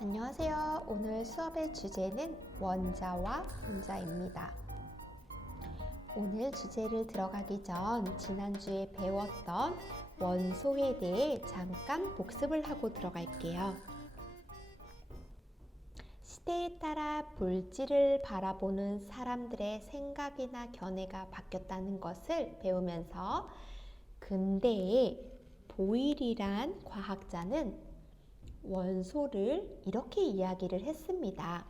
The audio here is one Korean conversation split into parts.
안녕하세요. 오늘 수업의 주제는 원자와 분자입니다. 오늘 주제를 들어가기 전 지난주에 배웠던 원소에 대해 잠깐 복습을 하고 들어갈게요. 시대에 따라 물질을 바라보는 사람들의 생각이나 견해가 바뀌었다는 것을 배우면서 근대의 보일이란 과학자는 원소를 이렇게 이야기를 했습니다.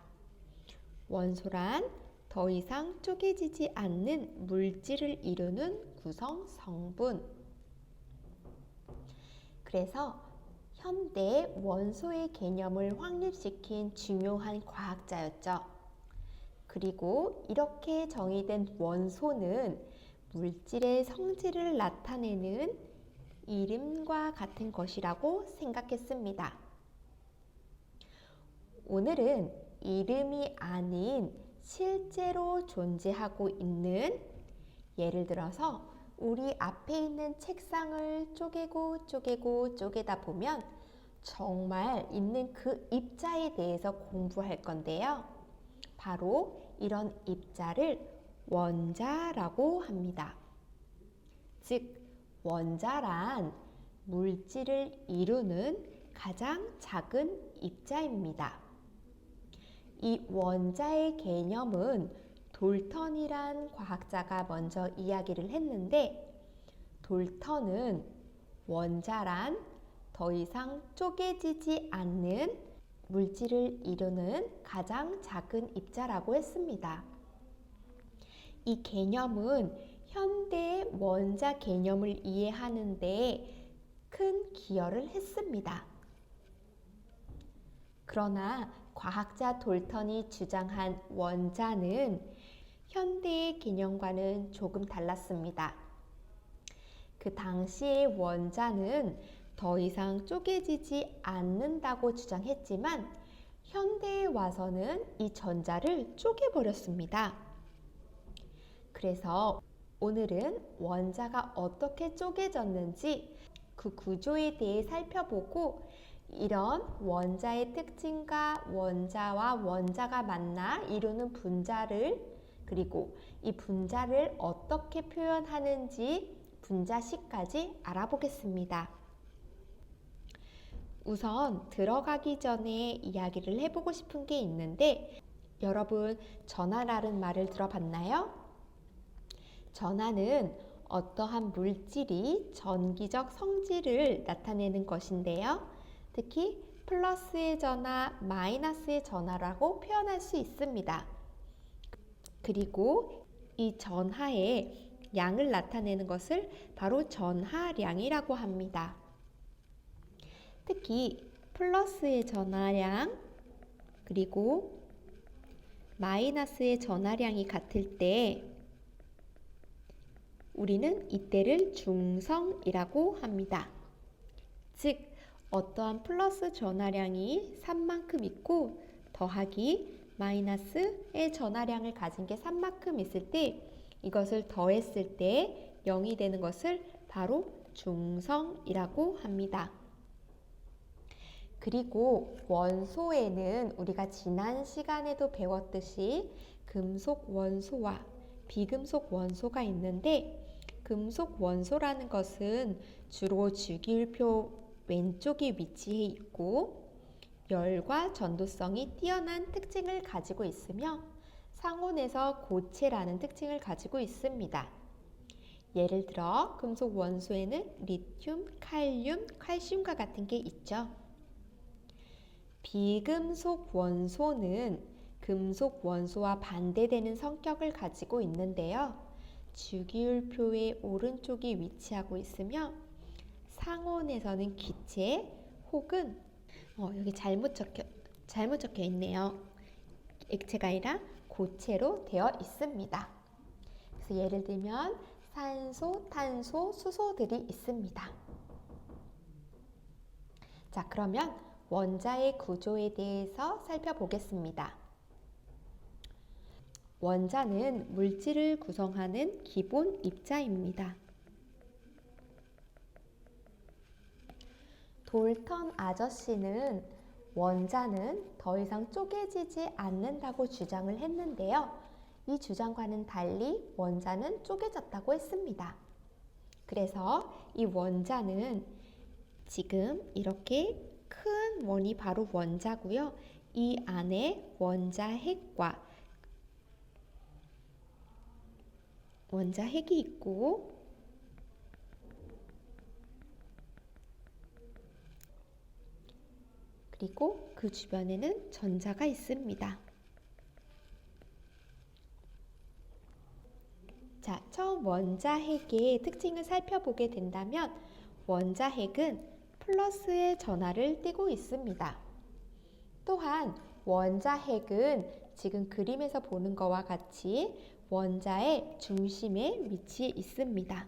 원소란 더 이상 쪼개지지 않는 물질을 이루는 구성 성분. 그래서 현대 원소의 개념을 확립시킨 중요한 과학자였죠. 그리고 이렇게 정의된 원소는 물질의 성질을 나타내는 이름과 같은 것이라고 생각했습니다. 오늘은 이름이 아닌 실제로 존재하고 있는, 예를 들어서 우리 앞에 있는 책상을 쪼개다 보면 정말 있는 그 입자에 대해서 공부할 건데요. 바로 이런 입자를 원자라고 합니다. 즉, 원자란 물질을 이루는 가장 작은 입자입니다. 이 원자의 개념은 돌턴이란 과학자가 먼저 이야기를 했는데, 돌턴은 원자란 더 이상 쪼개지지 않는 물질을 이루는 가장 작은 입자라고 했습니다. 이 개념은 현대의 원자 개념을 이해하는 데 큰 기여를 했습니다. 그러나 과학자 돌턴이 주장한 원자는 현대의 개념과는 조금 달랐습니다. 그 당시의 원자는 더 이상 쪼개지지 않는다고 주장했지만 현대에 와서는 이 전자를 쪼개버렸습니다. 그래서 오늘은 원자가 어떻게 쪼개졌는지 그 구조에 대해 살펴보고, 이런 원자의 특징과 원자와 원자가 만나 이루는 분자를, 그리고 이 분자를 어떻게 표현하는지 분자식까지 알아보겠습니다. 우선 들어가기 전에 이야기를 해보고 싶은 게 있는데, 여러분 전하라는 말을 들어봤나요? 전하는 어떠한 물질이 전기적 성질을 나타내는 것인데요. 특히 플러스의 전하, 마이너스의 전하라고 표현할 수 있습니다. 그리고 이 전하의 양을 나타내는 것을 바로 전하량이라고 합니다. 특히 플러스의 전하량 그리고 마이너스의 전하량이 같을 때 우리는 이때를 중성이라고 합니다. 즉, 어떠한 플러스 전하량이 3만큼 있고 더하기 마이너스의 전하량을 가진 게 3만큼 있을 때, 이것을 더했을 때 0이 되는 것을 바로 중성이라고 합니다. 그리고 원소에는 우리가 지난 시간에도 배웠듯이 금속 원소와 비금속 원소가 있는데, 금속 원소라는 것은 주로 주기율표 왼쪽에 위치해 있고 열과 전도성이 뛰어난 특징을 가지고 있으며 상온에서 고체라는 특징을 가지고 있습니다. 예를 들어 금속 원소에는 리튬, 칼륨, 칼슘과 같은 게 있죠. 비금속 원소는 금속 원소와 반대되는 성격을 가지고 있는데요. 주기율표의 오른쪽이 위치하고 있으며 상온에서는 기체 혹은 여기 잘못 적혀 있네요. 액체가 아니라 고체로 되어 있습니다. 그래서 예를 들면 산소, 탄소, 수소들이 있습니다. 자, 그러면 원자의 구조에 대해서 살펴보겠습니다. 원자는 물질을 구성하는 기본 입자입니다. 돌턴 아저씨는 원자는 더 이상 쪼개지지 않는다고 주장을 했는데요. 이 주장과는 달리 원자는 쪼개졌다고 했습니다. 그래서 이 원자는 지금 이렇게 큰 원이 바로 원자고요. 이 안에 원자 핵이 있고 그리고 그 주변에는 전자가 있습니다. 자, 처음 원자핵의 특징을 살펴보게 된다면 원자핵은 플러스의 전하를 띠고 있습니다. 또한 원자핵은 지금 그림에서 보는 것과 같이 원자의 중심에 위치해 있습니다.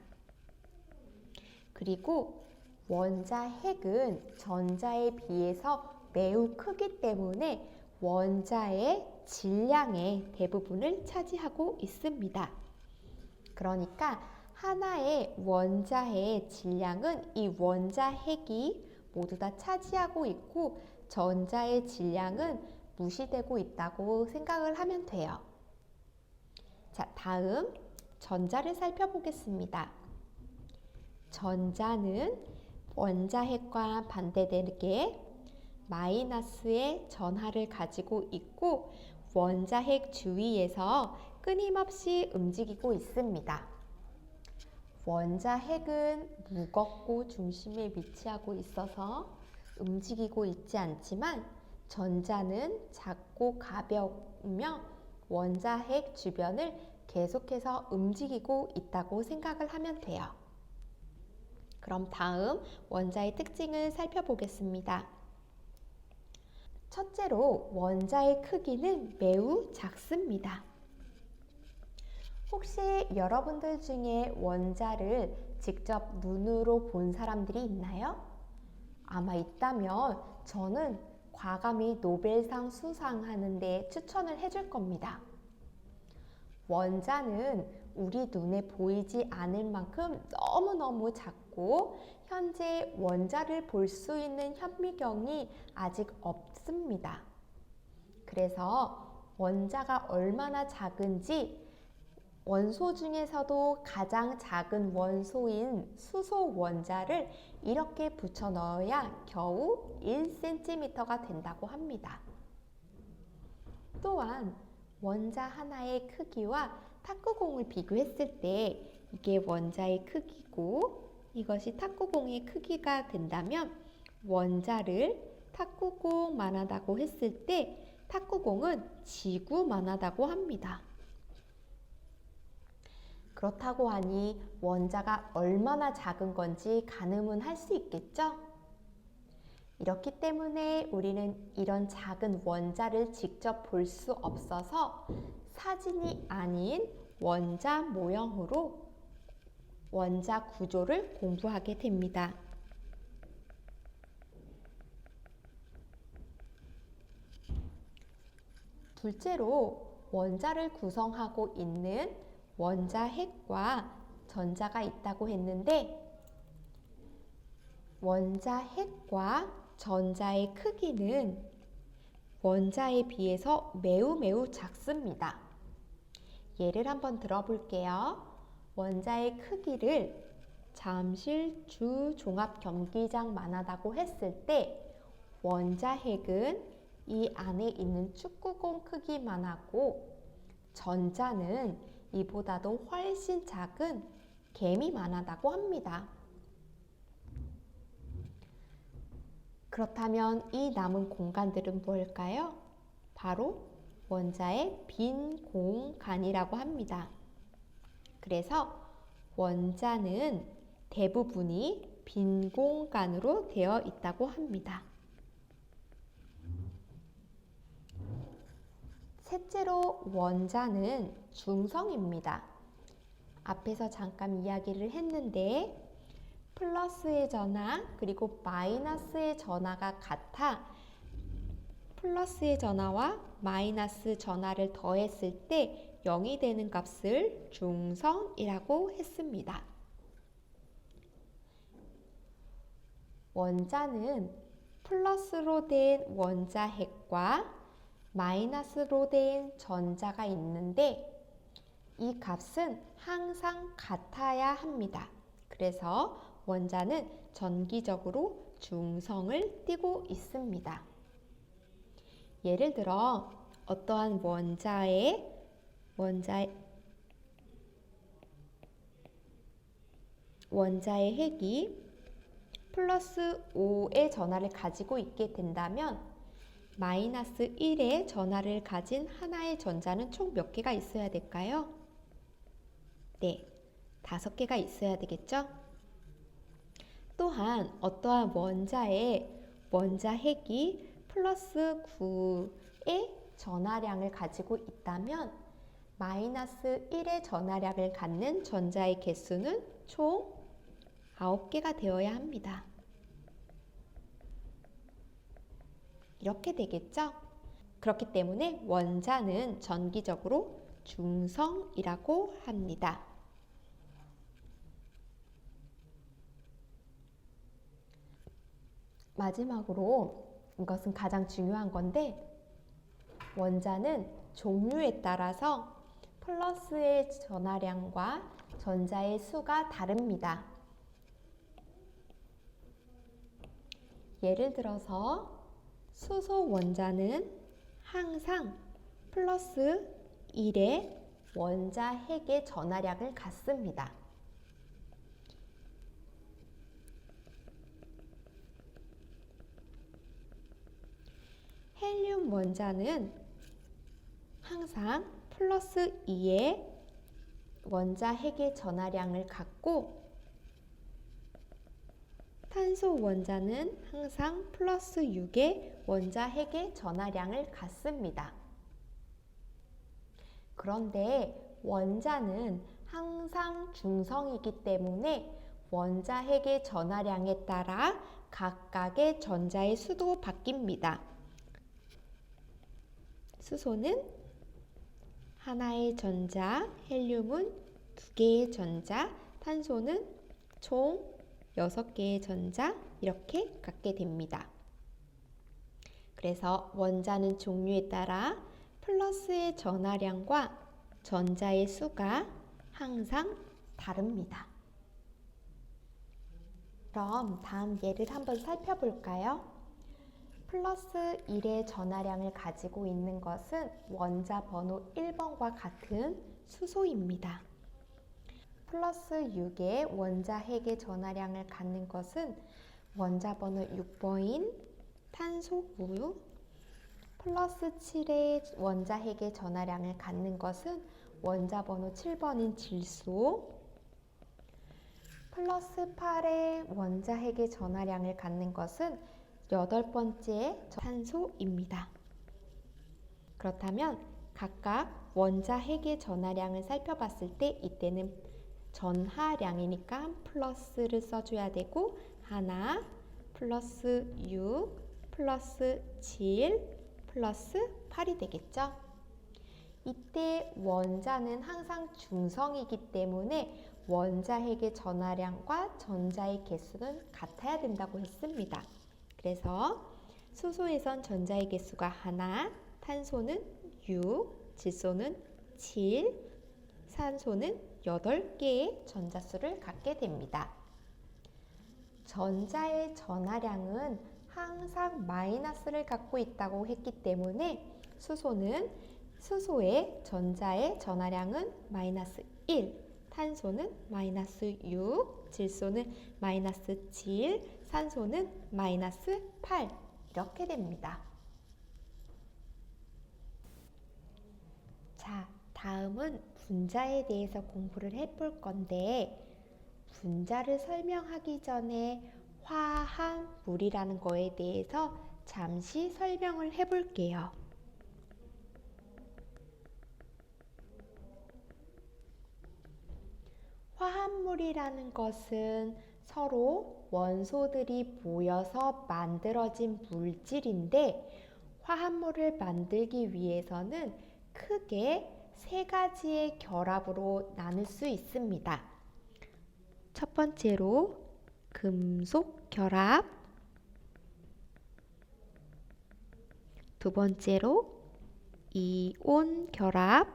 그리고 원자핵은 전자에 비해서 매우 크기 때문에 원자의 질량의 대부분을 차지하고 있습니다. 그러니까 하나의 원자의 질량은 이 원자핵이 모두 다 차지하고 있고 전자의 질량은 무시되고 있다고 생각을 하면 돼요. 자, 다음 전자를 살펴보겠습니다. 전자는 원자핵과 반대되게 마이너스의 전하를 가지고 있고 원자핵 주위에서 끊임없이 움직이고 있습니다. 원자핵은 무겁고 중심에 위치하고 있어서 움직이고 있지 않지만 전자는 작고 가벼우며 원자핵 주변을 계속해서 움직이고 있다고 생각을 하면 돼요. 그럼 다음 원자의 특징을 살펴보겠습니다. 첫째로 원자의 크기는 매우 작습니다. 혹시 여러분들 중에 원자를 직접 눈으로 본 사람들이 있나요? 아마 있다면 저는 과감히 노벨상 수상하는 데 추천을 해줄 겁니다. 원자는 우리 눈에 보이지 않을 만큼 너무너무 작고 현재 원자를 볼 수 있는 현미경이 아직 없습니다. 그래서 원자가 얼마나 작은지 원소 중에서도 가장 작은 원소인 수소 원자를 이렇게 붙여 넣어야 겨우 1cm가 된다고 합니다. 또한 원자 하나의 크기와 탁구공을 비교했을 때 이게 원자의 크기고 이것이 탁구공의 크기가 된다면 원자를 탁구공만하다고 했을 때 탁구공은 지구만하다고 합니다. 그렇다고 하니 원자가 얼마나 작은 건지 가늠은 할 수 있겠죠? 이렇기 때문에 우리는 이런 작은 원자를 직접 볼 수 없어서 사진이 아닌 원자 모형으로 원자 구조를 공부하게 됩니다. 둘째로 원자를 구성하고 있는 원자핵과 전자가 있다고 했는데 원자핵과 전자의 크기는 원자에 비해서 매우 작습니다. 예를 한번 들어볼게요. 원자의 크기를 잠실 주 종합 경기장만하다고 했을 때 원자핵은 이 안에 있는 축구공 크기만 하고 전자는 이보다도 훨씬 작은 개미만하다고 합니다. 그렇다면 이 남은 공간들은 뭘까요? 바로 원자의 빈 공간이라고 합니다. 그래서 원자는 대부분이 빈 공간으로 되어 있다고 합니다. 셋째로 원자는 중성입니다. 앞에서 잠깐 이야기를 했는데 플러스의 전하 그리고 마이너스의 전하가 같아 플러스의 전하와 마이너스 전하를 더했을 때 0이 되는 값을 중성이라고 했습니다. 원자는 플러스로 된 원자핵과 마이너스로 된 전자가 있는데 이 값은 항상 같아야 합니다. 그래서 원자는 전기적으로 중성을 띠고 있습니다. 예를 들어 어떠한 원자의 핵이 플러스 5의 전하를 가지고 있게 된다면 마이너스 1의 전하를 가진 하나의 전자는 총 몇 개가 있어야 될까요? 네, 5개가 있어야 되겠죠? 또한 어떠한 원자핵이 플러스 9의 전하량을 가지고 있다면 마이너스 1의 전하량을 갖는 전자의 개수는 총 9개가 되어야 합니다. 이렇게 되겠죠? 그렇기 때문에 원자는 전기적으로 중성이라고 합니다. 마지막으로 이것은 가장 중요한 건데 원자는 종류에 따라서 플러스의 전하량과 전자의 수가 다릅니다. 예를 들어서 수소 원자는 항상 플러스 1의 원자 핵의 전하량을 갖습니다. 헬륨 원자는 항상 플러스 2의 원자 핵의 전하량을 갖고 탄소 원자는 항상 플러스 6의 원자 핵의 전하량을 갖습니다. 그런데 원자는 항상 중성이기 때문에 원자 핵의 전하량에 따라 각각의 전자의 수도 바뀝니다. 수소는 하나의 전자, 헬륨은 2개의 전자, 탄소는 총 6개의 전자 이렇게 갖게 됩니다. 그래서 원자는 종류에 따라 플러스의 전하량과 전자의 수가 항상 다릅니다. 그럼 다음 예를 한번 살펴볼까요? 플러스 1의 전하량을 가지고 있는 것은 원자 번호 1번과 같은 수소입니다. 플러스 6의 원자 핵의 전하량을 갖는 것은 원자 번호 6번인 탄소고요. 플러스 7의 원자 핵의 전하량을 갖는 것은 원자 번호 7번인 질소. 플러스 8의 원자 핵의 전하량을 갖는 것은 8번째 탄소입니다. 그렇다면 각각 원자 핵의 전하량을 살펴봤을 때 이때는 전하량이니까 플러스를 써줘야 되고 하나, 플러스 6, 플러스 7, 플러스 8이 되겠죠? 이때 원자는 항상 중성이기 때문에 원자 핵의 전하량과 전자의 개수는 같아야 된다고 했습니다. 그래서 수소에선 전자의 개수가 하나, 탄소는 6, 질소는 7, 산소는 8개의 전자수를 갖게 됩니다. 전자의 전하량은 항상 마이너스를 갖고 있다고 했기 때문에 수소의 전자의 전하량은 마이너스 1, 탄소는 마이너스 6, 질소는 마이너스 7, 산소는 마이너스 8 이렇게 됩니다. 자, 다음은 분자에 대해서 공부를 해볼 건데 분자를 설명하기 전에 화합물이라는 거에 대해서 잠시 설명을 해볼게요. 화합물이라는 것은 서로 원소들이 모여서 만들어진 물질인데 화합물을 만들기 위해서는 크게 3가지의 결합으로 나눌 수 있습니다. 첫 번째로 금속 결합, 두 번째로 이온 결합,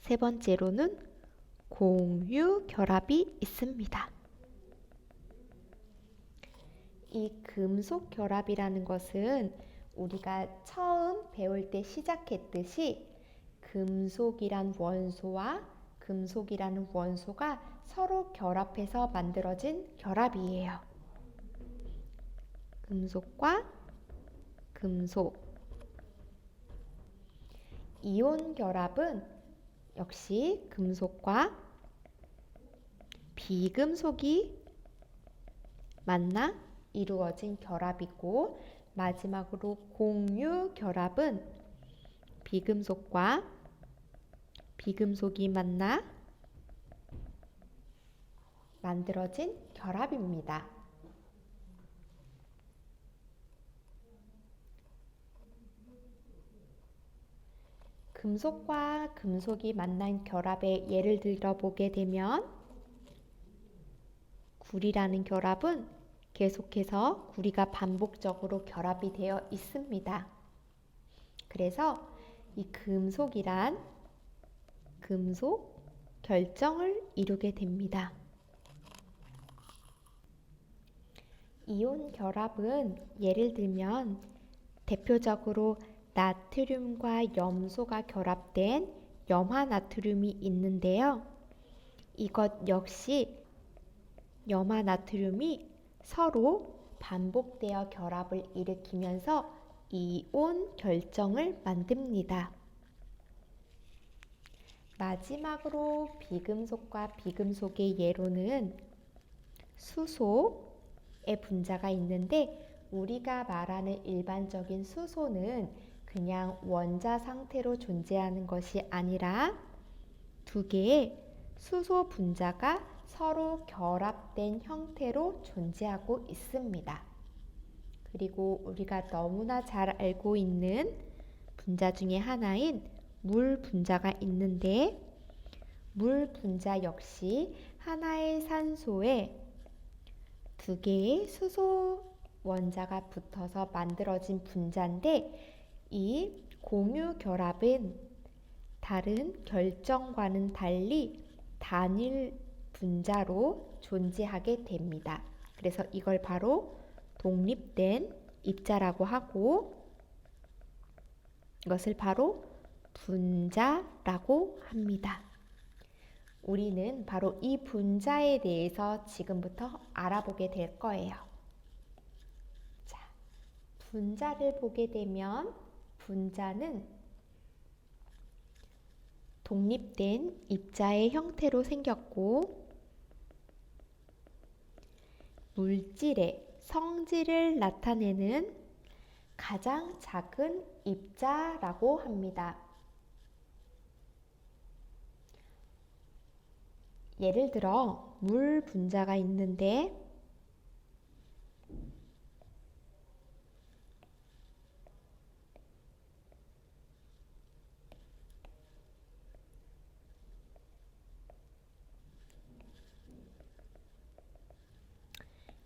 세 번째로는 공유 결합이 있습니다. 이 금속 결합이라는 것은 우리가 처음 배울 때 시작했듯이 금속이란 원소와 금속이라는 원소가 서로 결합해서 만들어진 결합이에요. 금속과 금속. 이온 결합은 역시 금속과 비금속이 만나 이루어진 결합이고, 마지막으로 공유 결합은 비금속과 비금속이 만나 만들어진 결합입니다. 금속과 금속이 만난 결합의 예를 들어 보게 되면, 구리라는 결합은 계속해서 구리가 반복적으로 결합이 되어 있습니다. 그래서 이 금속이란 금속 결정을 이루게 됩니다. 이온 결합은 예를 들면 대표적으로 나트륨과 염소가 결합된 염화나트륨이 있는데요. 이것 역시 염화나트륨이 서로 반복되어 결합을 일으키면서 이온 결정을 만듭니다. 마지막으로 비금속과 비금속의 예로는 수소의 분자가 있는데, 우리가 말하는 일반적인 수소는 그냥 원자 상태로 존재하는 것이 아니라 두 개의 수소 분자가 서로 결합된 형태로 존재하고 있습니다. 그리고 우리가 너무나 잘 알고 있는 분자 중에 하나인 물 분자가 있는데, 물 분자 역시 하나의 산소에 두 개의 수소 원자가 붙어서 만들어진 분자인데, 이 공유 결합은 다른 결정과는 달리 단일 분자로 존재하게 됩니다. 그래서 이걸 바로 독립된 입자라고 하고, 이것을 바로 분자라고 합니다. 우리는 바로 이 분자에 대해서 지금부터 알아보게 될 거예요. 자, 분자를 보게 되면 분자는 독립된 입자의 형태로 생겼고, 물질의 성질을 나타내는 가장 작은 입자라고 합니다. 예를 들어 물 분자가 있는데,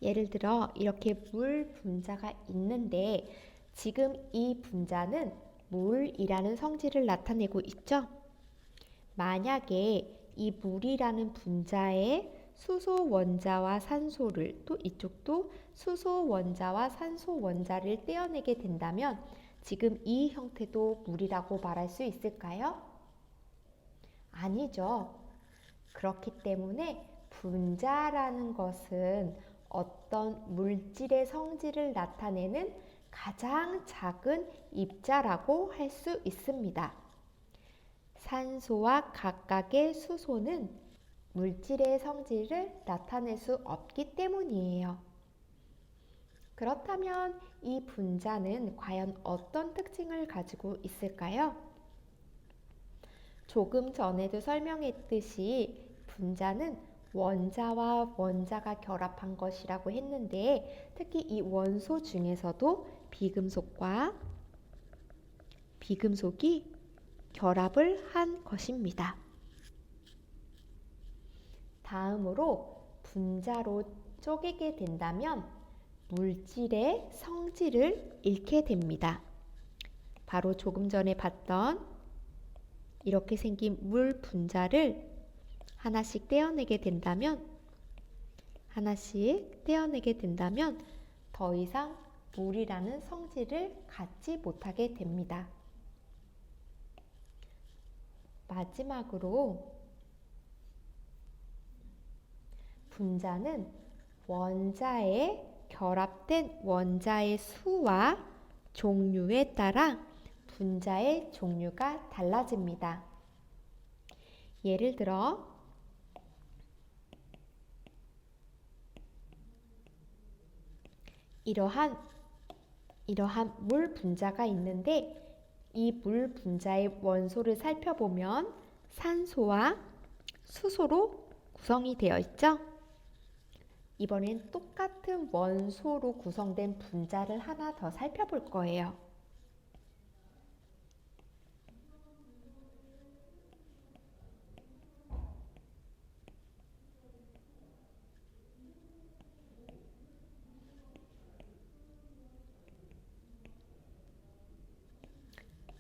예를 들어 이렇게 물 분자가 있는데, 지금 이 분자는 물이라는 성질을 나타내고 있죠. 만약에 이 물이라는 분자에 수소 원자와 산소를, 또 이쪽도 수소 원자와 산소 원자를 떼어내게 된다면 지금 이 형태도 물이라고 말할 수 있을까요? 아니죠. 그렇기 때문에 분자라는 것은 어떤 물질의 성질을 나타내는 가장 작은 입자라고 할 수 있습니다. 산소와 각각의 수소는 물질의 성질을 나타낼 수 없기 때문이에요. 그렇다면 이 분자는 과연 어떤 특징을 가지고 있을까요? 조금 전에도 설명했듯이 분자는 원자와 원자가 결합한 것이라고 했는데, 특히 이 원소 중에서도 비금속과 비금속이 결합을 한 것입니다. 다음으로 분자로 쪼개게 된다면 물질의 성질을 잃게 됩니다. 바로 조금 전에 봤던 이렇게 생긴 물 분자를 하나씩 떼어내게 된다면 더 이상 물이라는 성질을 갖지 못하게 됩니다. 마지막으로 분자는 원자에 결합된 원자의 수와 종류에 따라 분자의 종류가 달라집니다. 예를 들어 이러한 물 분자가 있는데 이 물 분자의 원소를 살펴보면 산소와 수소로 구성이 되어 있죠. 이번엔 똑같은 원소로 구성된 분자를 하나 더 살펴볼 거예요.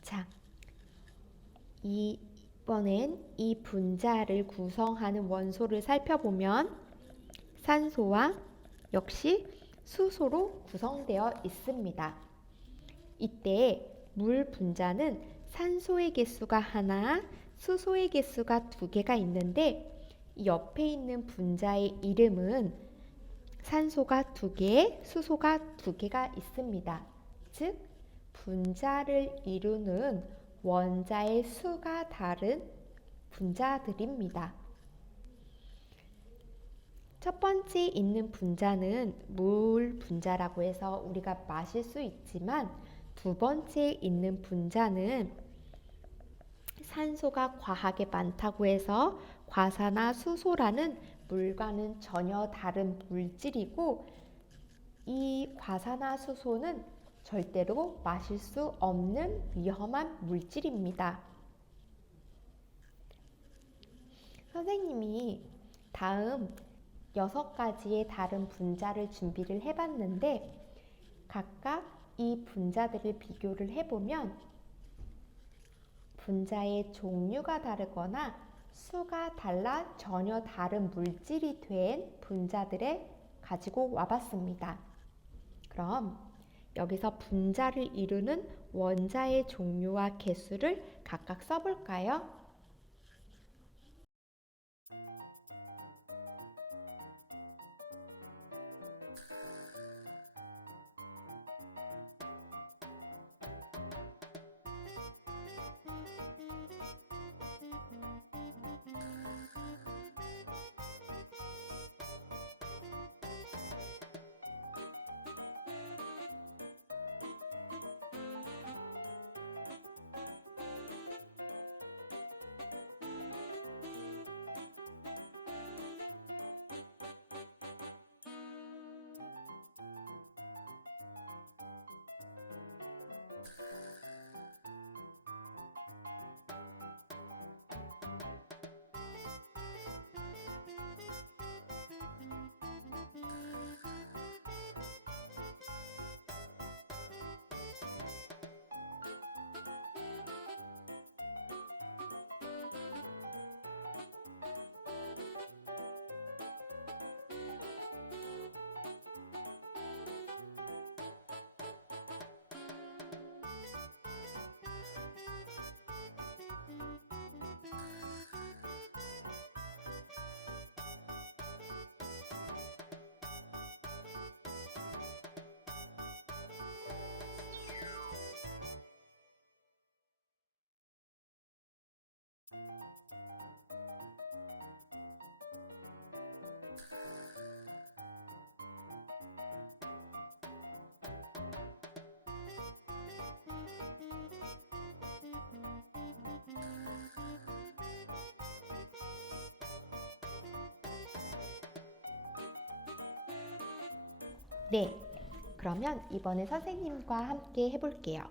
자, 이번엔 이 분자를 구성하는 원소를 살펴보면 산소와 역시 수소로 구성되어 있습니다. 이때 물 분자는 산소의 개수가 하나, 수소의 개수가 2개가 있는데 옆에 있는 분자의 이름은 산소가 2개, 수소가 2개가 있습니다. 즉, 분자를 이루는 원자의 수가 다른 분자들입니다. 첫 번째 있는 분자는 물 분자라고 해서 우리가 마실 수 있지만 두 번째 있는 분자는 산소가 과하게 많다고 해서 과산화 수소라는 물과는 전혀 다른 물질이고 이 과산화 수소는 절대로 마실 수 없는 위험한 물질입니다. 선생님이 다음 6가지의 다른 분자를 준비를 해봤는데 각각 이 분자들을 비교를 해보면 분자의 종류가 다르거나 수가 달라 전혀 다른 물질이 된 분자들을 가지고 와봤습니다. 그럼 여기서 분자를 이루는 원자의 종류와 개수를 각각 써볼까요? 네, 그러면 이번에 선생님과 함께 해볼게요.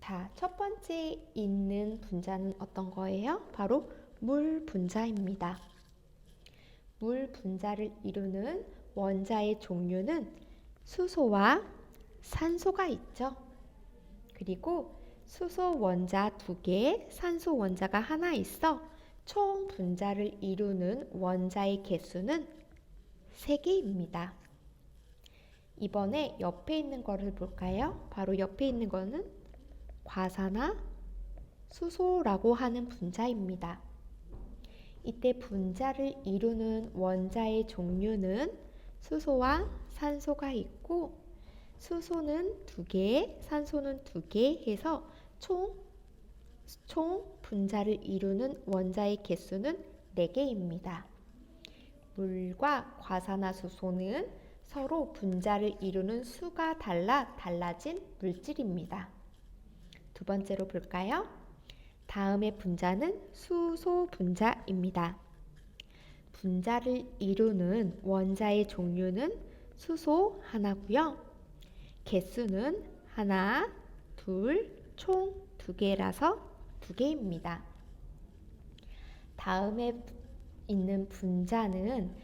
자, 첫 번째 있는 분자는 어떤 거예요? 바로 물 분자입니다. 물 분자를 이루는 원자의 종류는 수소와 산소가 있죠. 그리고 수소 원자 2개, 산소 원자가 하나 있어 총 분자를 이루는 원자의 개수는 3개입니다. 이번에 옆에 있는 거를 볼까요? 바로 옆에 있는 거는 과산화 수소라고 하는 분자입니다. 이때 분자를 이루는 원자의 종류는 수소와 산소가 있고 수소는 2개, 산소는 2개 해서 총 분자를 이루는 원자의 개수는 4개입니다. 물과 과산화수소는 서로 분자를 이루는 수가 달라진 물질입니다. 두 번째로 볼까요? 다음의 분자는 수소 분자입니다. 분자를 이루는 원자의 종류는 수소 하나고요. 개수는 하나, 둘, 총 2개라서 2개입니다. 다음에 있는 분자는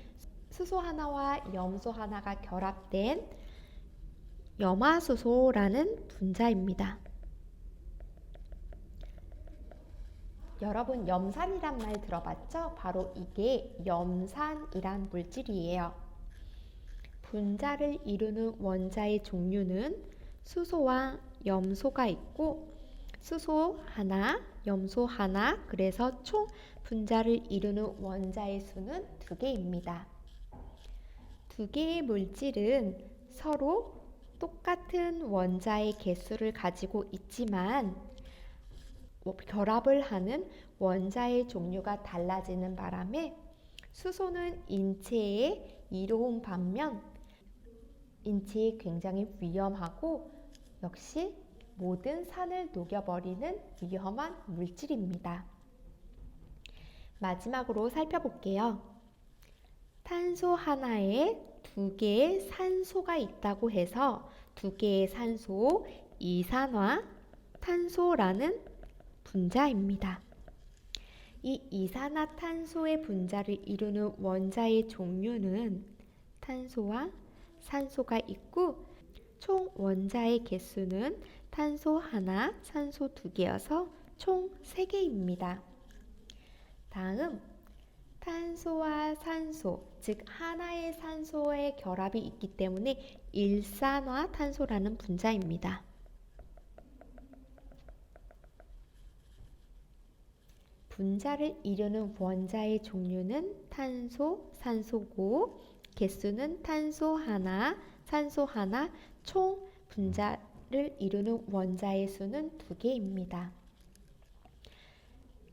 수소 하나와 염소 하나가 결합된 염화수소라는 분자입니다. 여러분 염산이란 말 들어봤죠? 바로 이게 염산이란 물질이에요. 분자를 이루는 원자의 종류는 수소와 염소가 있고 수소 하나, 염소 하나, 그래서 총 분자를 이루는 원자의 수는 2개입니다. 2개의 물질은 서로 똑같은 원자의 개수를 가지고 있지만 결합을 하는 원자의 종류가 달라지는 바람에 수소는 인체에 이로운 반면 인체에 굉장히 위험하고 역시 모든 산을 녹여버리는 위험한 물질입니다. 마지막으로 살펴볼게요. 탄소 하나에 2개의 산소가 있다고 해서 2개의 산소, 이산화탄소라는 분자입니다. 이 이산화탄소의 분자를 이루는 원자의 종류는 탄소와 산소가 있고 총 원자의 개수는 탄소 하나, 산소 2개여서 총 3개입니다. 다음 탄소와 산소, 즉 하나의 산소의 결합이 있기 때문에 일산화탄소라는 분자입니다. 분자를 이루는 원자의 종류는 탄소, 산소고 개수는 탄소 하나, 산소 하나, 총 분자를 이루는 원자의 수는 2개입니다.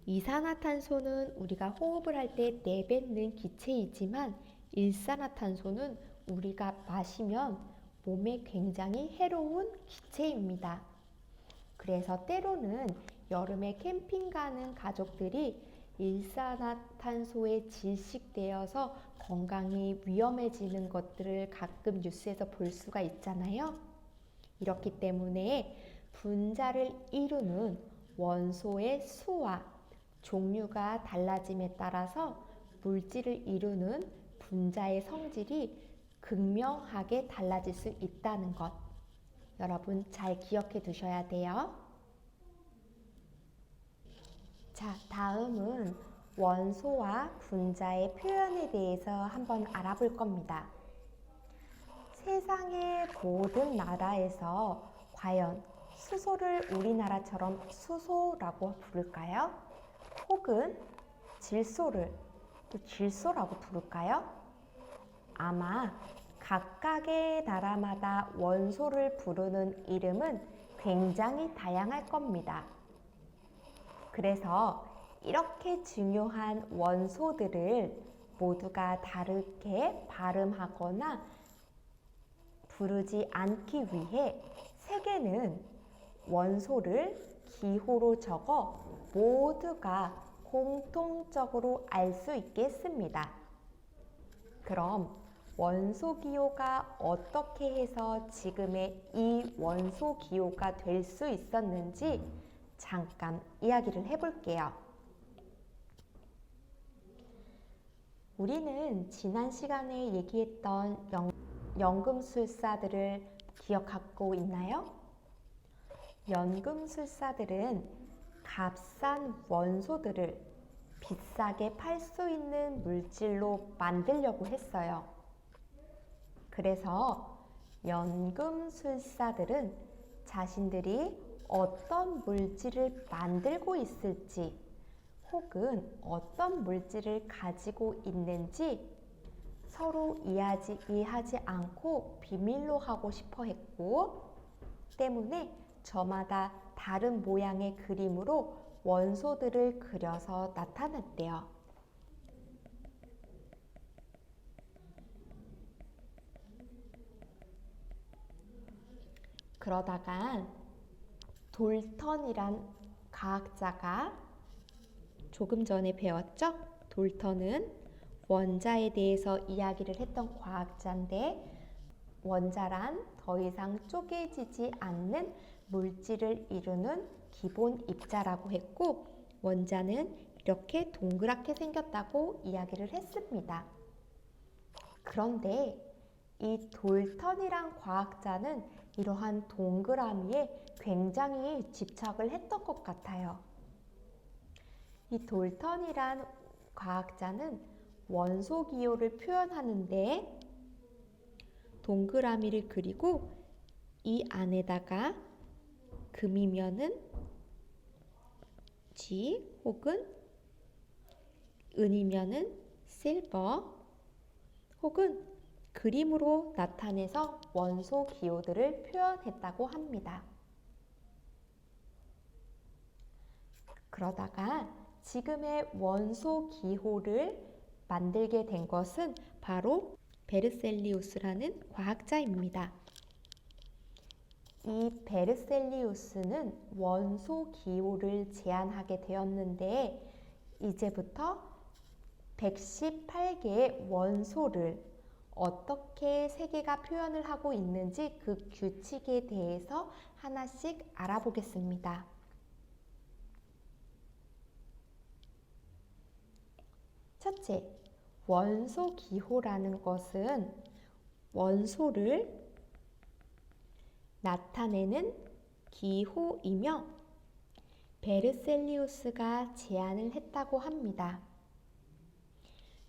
이산화탄소는 우리가 호흡을 할 때 내뱉는 기체이지만 일산화탄소는 우리가 마시면 몸에 굉장히 해로운 기체입니다. 그래서 때로는 여름에 캠핑 가는 가족들이 일산화탄소에 질식되어서 건강이 위험해지는 것들을 가끔 뉴스에서 볼 수가 있잖아요. 이렇기 때문에 분자를 이루는 원소의 수와 종류가 달라짐에 따라서 물질을 이루는 분자의 성질이 극명하게 달라질 수 있다는 것, 여러분 잘 기억해 두셔야 돼요. 자, 다음은 원소와 분자의 표현에 대해서 한번 알아볼 겁니다. 세상의 모든 나라에서 과연 수소를 우리나라처럼 수소라고 부를까요? 혹은 질소를 또 질소라고 부를까요? 아마 각각의 나라마다 원소를 부르는 이름은 굉장히 다양할 겁니다. 그래서 이렇게 중요한 원소들을 모두가 다르게 발음하거나 부르지 않기 위해 세계는 원소를 기호로 적어 모두가 공통적으로 알 수 있게 했습니다. 그럼 원소 기호가 어떻게 해서 지금의 이 원소 기호가 될 수 있었는지 잠깐 이야기를 해볼게요. 우리는 지난 시간에 얘기했던 연금술사들을 기억하고 있나요? 연금술사들은 값싼 원소들을 비싸게 팔 수 있는 물질로 만들려고 했어요. 그래서 연금술사들은 자신들이 어떤 물질을 만들고 있을지 혹은 어떤 물질을 가지고 있는지 서로 이해하지 않고 비밀로 하고 싶어 했고, 때문에 저마다 다른 모양의 그림으로 원소들을 그려서 나타냈대요. 그러다가 돌턴이란 과학자가 조금 전에 배웠죠? 돌턴은 원자에 대해서 이야기를 했던 과학자인데, 원자란 더 이상 쪼개지지 않는 물질을 이루는 기본 입자라고 했고, 원자는 이렇게 동그랗게 생겼다고 이야기를 했습니다. 그런데 이 돌턴이란 과학자는 이러한 동그라미에 굉장히 집착을 했던 것 같아요. 이 돌턴이란 과학자는 원소 기호를 표현하는데 동그라미를 그리고 이 안에다가 금이면은 G 혹은 은이면은 실버 혹은 그림으로 나타내서 원소 기호들을 표현했다고 합니다. 그러다가 지금의 원소 기호를 만들게 된 것은 바로 베르셀리우스라는 과학자입니다. 이 베르셀리우스는 원소 기호를 제안하게 되었는데, 이제부터 118개의 원소를 어떻게 세계가 표현을 하고 있는지 그 규칙에 대해서 하나씩 알아보겠습니다. 첫째, 원소 기호라는 것은 원소를 나타내는 기호이며 베르셀리우스가 제안을 했다고 합니다.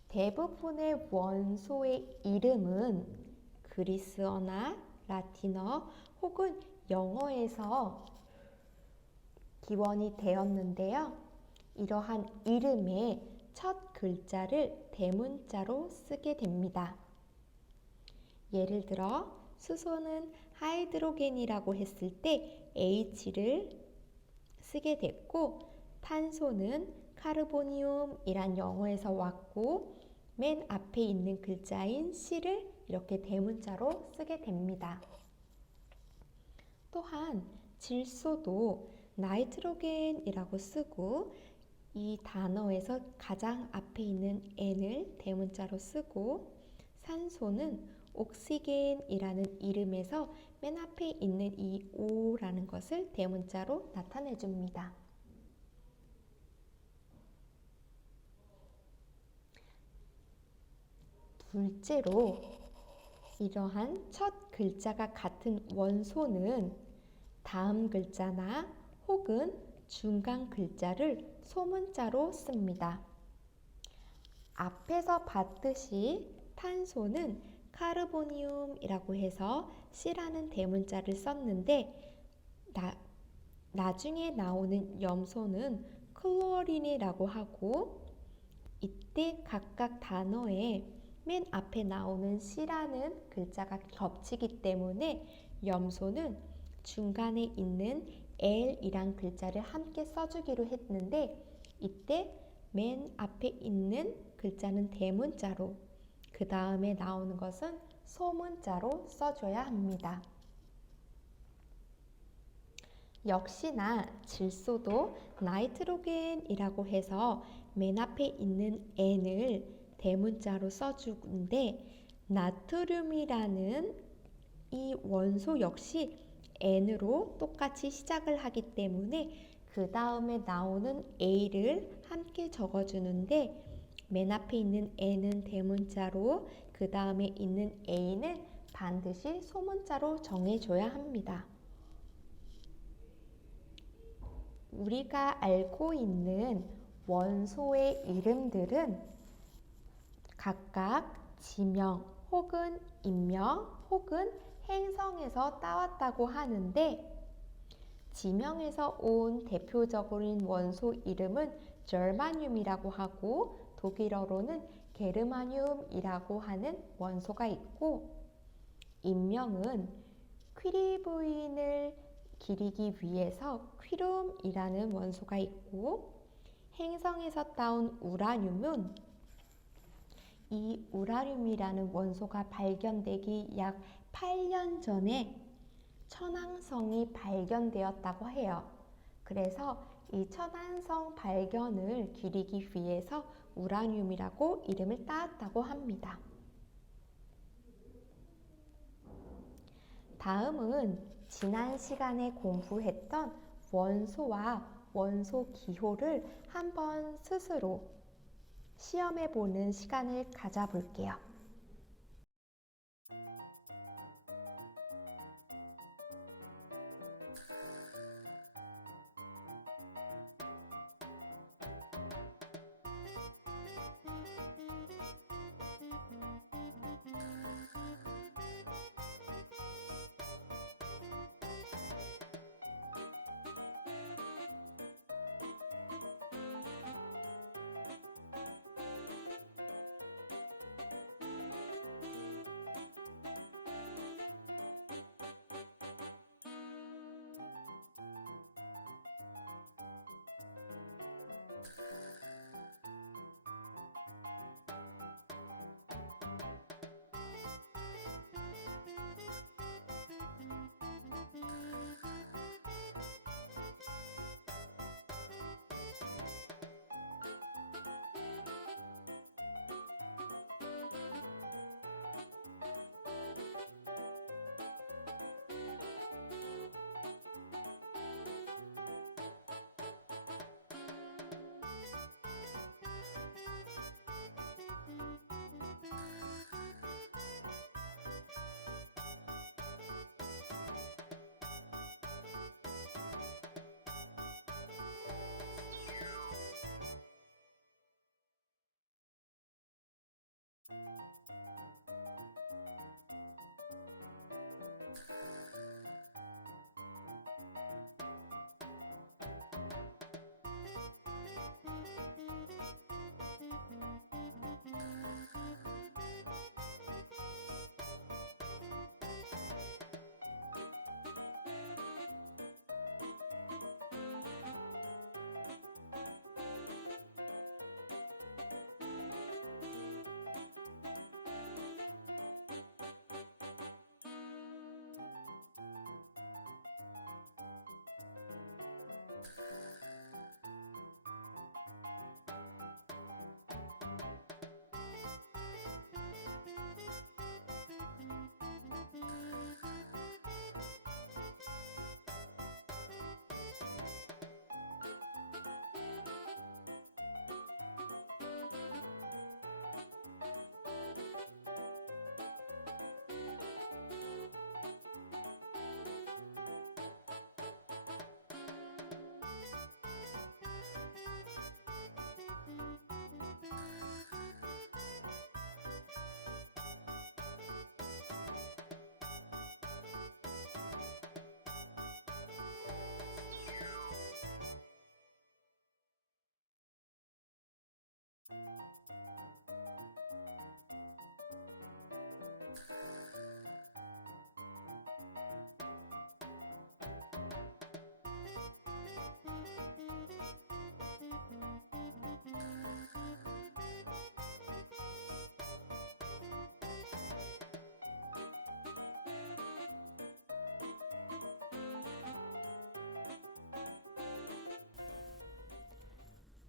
대부분의 원소의 이름은 그리스어나 라틴어 혹은 영어에서 기원이 되었는데요. 이러한 이름의 첫 글자를 대문자로 쓰게 됩니다. 예를 들어 수소는 하이드로겐이라고 했을 때 H를 쓰게 됐고, 탄소는 카르보니움이란 영어에서 왔고, 맨 앞에 있는 글자인 C를 이렇게 대문자로 쓰게 됩니다. 또한 질소도 나이트로겐이라고 쓰고, 이 단어에서 가장 앞에 있는 N을 대문자로 쓰고, 산소는 옥시겐이라는 이름에서 맨 앞에 있는 이 O라는 것을 대문자로 나타내 줍니다. 둘째로, 이러한 첫 글자가 같은 원소는 다음 글자나 혹은 중간 글자를 소문자로 씁니다. 앞에서 봤듯이 탄소는 카르보니움이라고 해서 C라는 대문자를 썼는데, 나중에 나오는 염소는 클로린이라고 하고, 이때 각각 단어에 맨 앞에 나오는 C라는 글자가 겹치기 때문에 염소는 중간에 있는 L이란 글자를 함께 써주기로 했는데, 이때 맨 앞에 있는 글자는 대문자로, 그 다음에 나오는 것은 소문자로 써줘야 합니다. 역시나 질소도 나이트로겐이라고 해서 맨 앞에 있는 N을 대문자로 써주는데, 나트륨이라는 이 원소 역시 N으로 똑같이 시작을 하기 때문에 그 다음에 나오는 A를 함께 적어주는데, 맨 앞에 있는 N은 대문자로 그 다음에 있는 A는 반드시 소문자로 정해줘야 합니다. 우리가 알고 있는 원소의 이름들은 각각 지명 혹은 인명 혹은 행성에서 따왔다고 하는데, 지명에서 온 대표적인 원소 이름은 절마늄이라고 하고, 독일어로는 게르마늄이라고 하는 원소가 있고, 인명은 퀴리부인을 기리기 위해서 퀴룸이라는 원소가 있고, 행성에서 따온 우라늄은 이 우라늄이라는 원소가 발견되기 약 8년 전에 천왕성이 발견되었다고 해요. 그래서 이 천왕성 발견을 기리기 위해서 우라늄이라고 이름을 따왔다고 합니다. 다음은 지난 시간에 공부했던 원소와 원소 기호를 한번 스스로 시험해 보는 시간을 가져볼게요.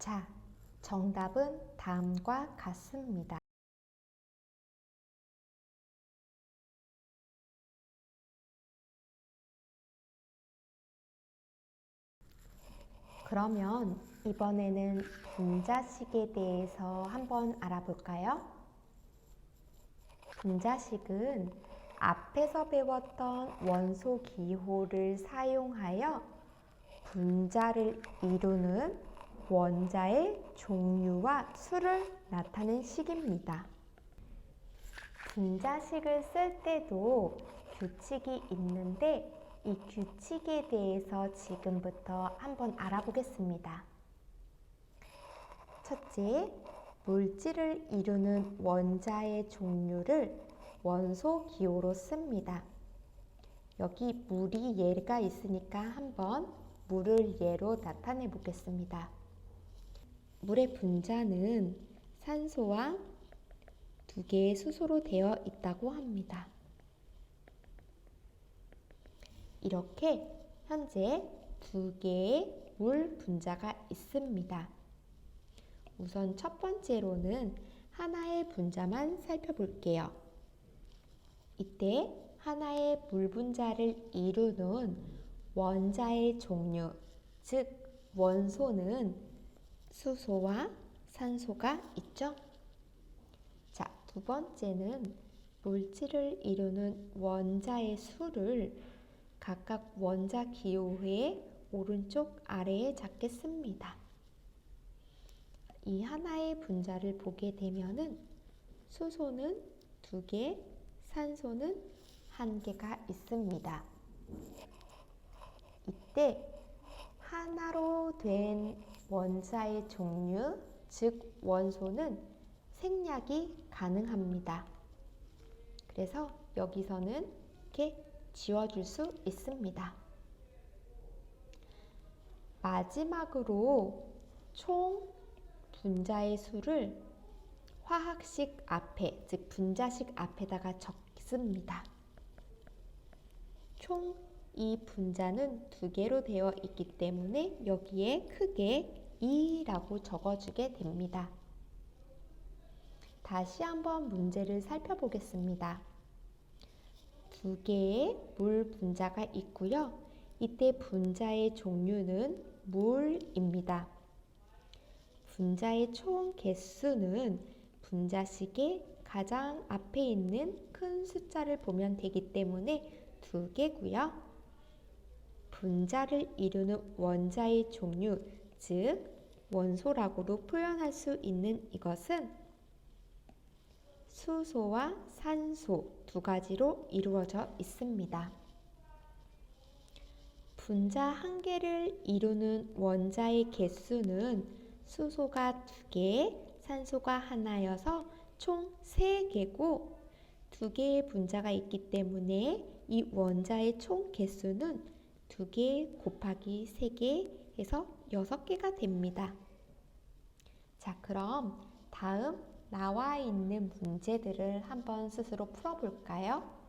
자, 정답은 다음과 같습니다. 그러면 이번에는 분자식에 대해서 한번 알아볼까요? 분자식은 앞에서 배웠던 원소 기호를 사용하여 분자를 이루는 원자의 종류와 수를 나타낸 식입니다. 분자식을 쓸 때도 규칙이 있는데 이 규칙에 대해서 지금부터 한번 알아보겠습니다. 첫째, 물질을 이루는 원자의 종류를 원소 기호로 씁니다. 여기 물이 예가 있으니까 한번 물을 예로 나타내 보겠습니다. 물의 분자는 산소와 2개의 수소로 되어 있다고 합니다. 이렇게 현재 2개의 물 분자가 있습니다. 우선 첫 번째로는 하나의 분자만 살펴볼게요. 이때 하나의 물 분자를 이루는 원자의 종류, 즉 원소는 수소와 산소가 있죠. 자, 두 번째는 물질을 이루는 원자의 수를 각각 원자 기호의 오른쪽 아래에 적겠습니다. 이 하나의 분자를 보게 되면은 수소는 2개, 산소는 1개가 있습니다. 이때 하나로 된 원자의 종류, 즉 원소는 생략이 가능합니다. 그래서 여기서는 이렇게 지워줄 수 있습니다. 마지막으로 총 분자의 수를 화학식 앞에, 즉 분자식 앞에다가 적습니다. 총 이 분자는 2개로 되어 있기 때문에 여기에 크게 2라고 적어주게 됩니다. 다시 한번 문제를 살펴보겠습니다. 2개의 물 분자가 있고요. 이때 분자의 종류는 물입니다. 분자의 총 개수는 분자식의 가장 앞에 있는 큰 숫자를 보면 되기 때문에 2개고요. 분자를 이루는 원자의 종류, 즉 원소라고도 표현할 수 있는 이것은 수소와 산소 2가지로 이루어져 있습니다. 분자 1개를 이루는 원자의 개수는 수소가 2개, 산소가 하나여서 총 3개고 2개의 분자가 있기 때문에 이 원자의 총 개수는 2개 곱하기 3개 해서 6개가 됩니다. 자, 그럼 다음 나와 있는 문제들을 한번 스스로 풀어볼까요?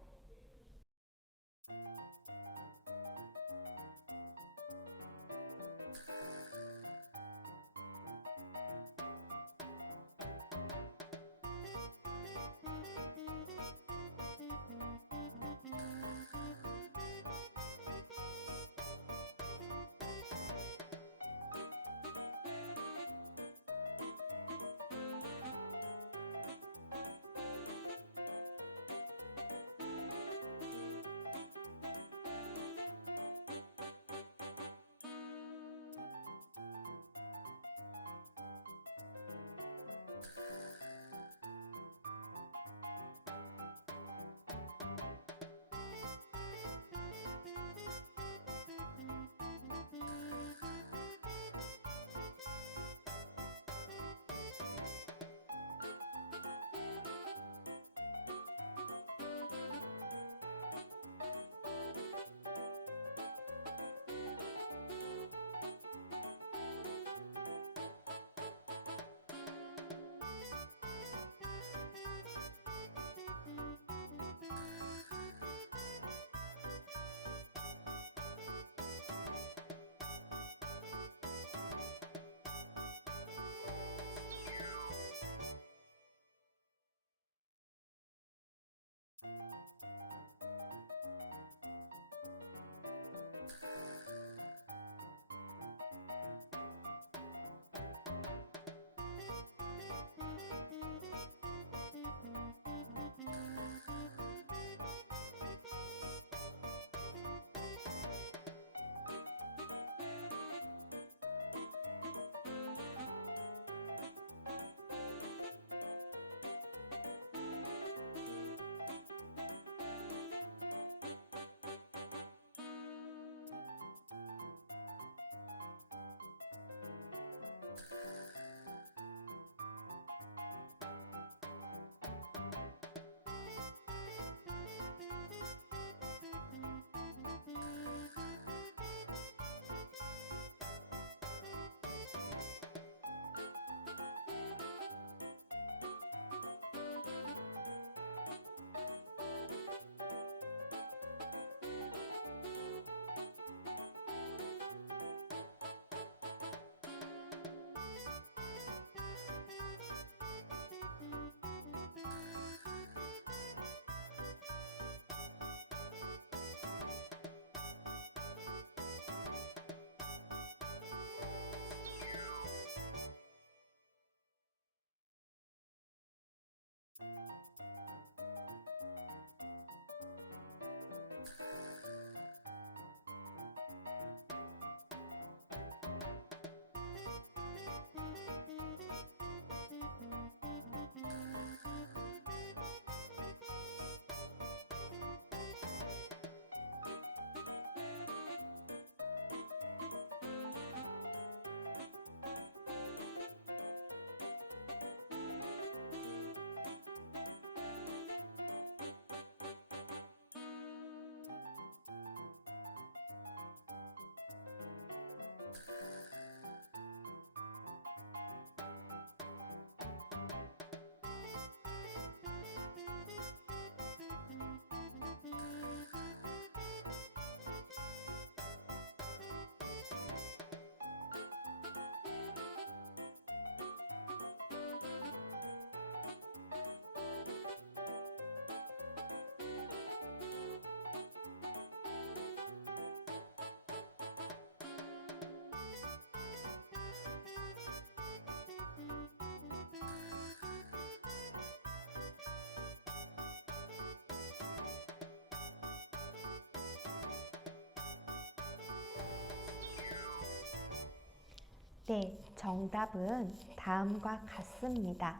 네, 정답은 다음과 같습니다.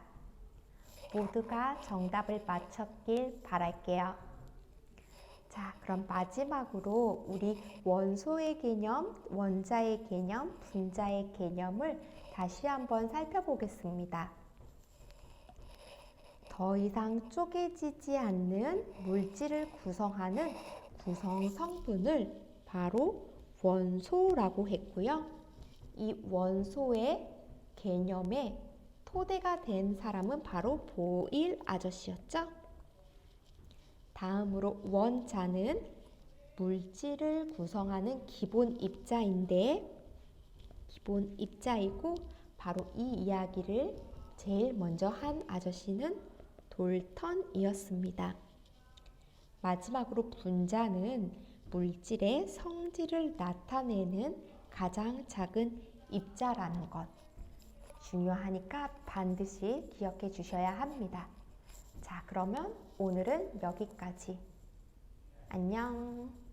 모두가 정답을 맞췄길 바랄게요. 자, 그럼 마지막으로 우리 원소의 개념, 원자의 개념, 분자의 개념을 다시 한번 살펴보겠습니다. 더 이상 쪼개지지 않는 물질을 구성하는 구성 성분을 바로 원소라고 했고요. 이 원소의 개념의 토대가 된 사람은 바로 보일 아저씨였죠. 다음으로 원자는 물질을 구성하는 기본 입자이고 바로 이 이야기를 제일 먼저 한 아저씨는 돌턴이었습니다. 마지막으로 분자는 물질의 성질을 나타내는 가장 작은 입자라는 것. 중요하니까 반드시 기억해 주셔야 합니다. 자, 그러면 오늘은 여기까지. 안녕.